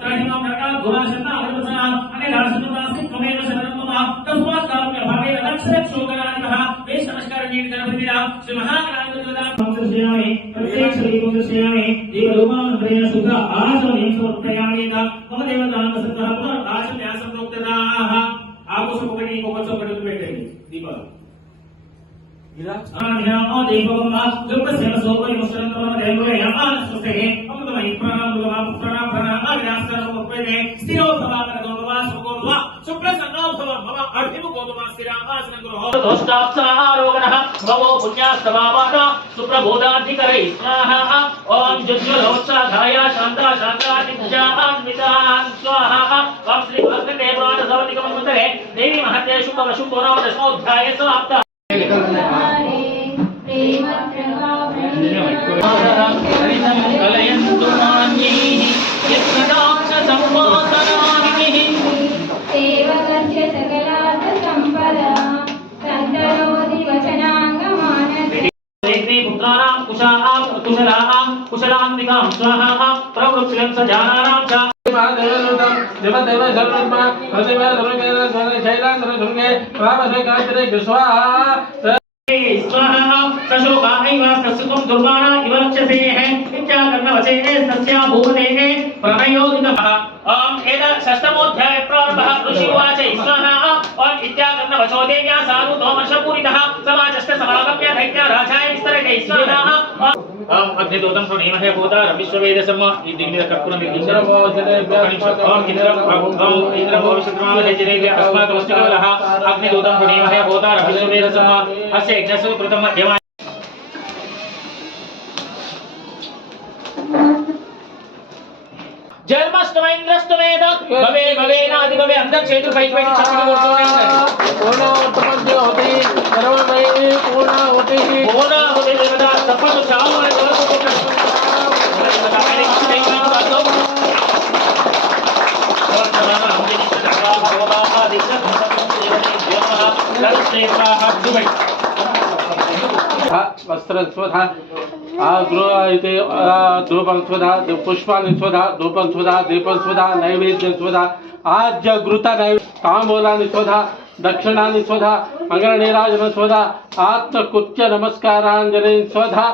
त्रहिमा प्रकार गुणाशना अवदसना अने राजसुदासी त्वमेव शरणं मम तस्मात् कारुण्य भावे रक्षक शोकरानिकः वेश नमस्कार जीवित गणपतिना श्री महागणाधिपतिना पंचस्यामि प्रत्येक शरीरं दर्शयामि देवरूपानंदरेण शुद्ध आचमनीं समर्पयामि मम देवतानां सत्तः पुनः आचमन्यासं प्रोक्तदाः आगोष पकड़ी को बच्चों पकड़ बैठे दीपक आन्याओ देवोमा दुर्पसेन सोपरि मुसलंतम देवोय यामान सुस्ते अमृतमयि प्राणां अविनाशकरं उपवेदे स्थिरो भवामनो भवा सुकोद्वा सुप्रसन्नो भव मम अर्थिमुकोद्वा स्थिरावासनं गुरोः दोष्टाप्सारोगणः भवो पुण्यास्तवावानो सुप्रबोधाधिकरै स्वाहा ओम जुज्ज्वलोत्साहाय शान्ता शान्तादित्यान्वितान् स्वाहा ओम श्री भगवते पुराणसवतिकं मुद्रे देवी महत्ये शुभवशुभोराव दशमोऽध्याये समाप्तः कुशलान्विकां स्वाहा प्रवृत्तिं सजानानां च देवदेव सर्वमा हरिदेव सर्वके शैलांतर दुर्गे रामसे गायत्री स्वाहा स्वाहा सशोकायैव सत्सुखं दुर्वाणा इव रक्षसे इत्याकर्णवचेने सस्या भूवने प्रणयोदितः ओम एतत् षष्ठमोऽध्याय प्रारम्भः ऋषिवाच स्वाहा ओम इत्याकर्णवचो देव्या साधु तोमर्षपूरितः समाजस्य समागम्य दैत्य राजाय विस्तरते स्वाहा ओम अग्निदूतं प्रणीमहे भूतार विश्ववेदसम इदिग्निर कर्पूरं निर्दिशरं ओम इंद्रभो विश्वद्रमावहे जनेभ्यः अस्माकमस्तकवलः अग्निदूतं प्रणीमहे भूतार विश्ववेदसम अस्य यज्ञस्य प्रथम मध्यम जन्माष्टमीन्द्रष्टमेद भवे भवेनादि भवे अंधक्षेत्र पैपेट छत्र कोर्तोने पूर्ण उत्पन्न होती सर्वमय पूर्ण होती देवता तपन चाव और को वस्त्र स्वधा आग्रहिते धूपं स्वधा पुष्पाणि स्वधा धूपं स्वधा दीपं स्वधा नैवेद्यं स्वधा आज्य घृत तांबूलानि स्वधा दक्षिणानि स्वधा मंगलनीराजनं स्वधा आत्मकुच्च नमस्कारांजलिं स्वधा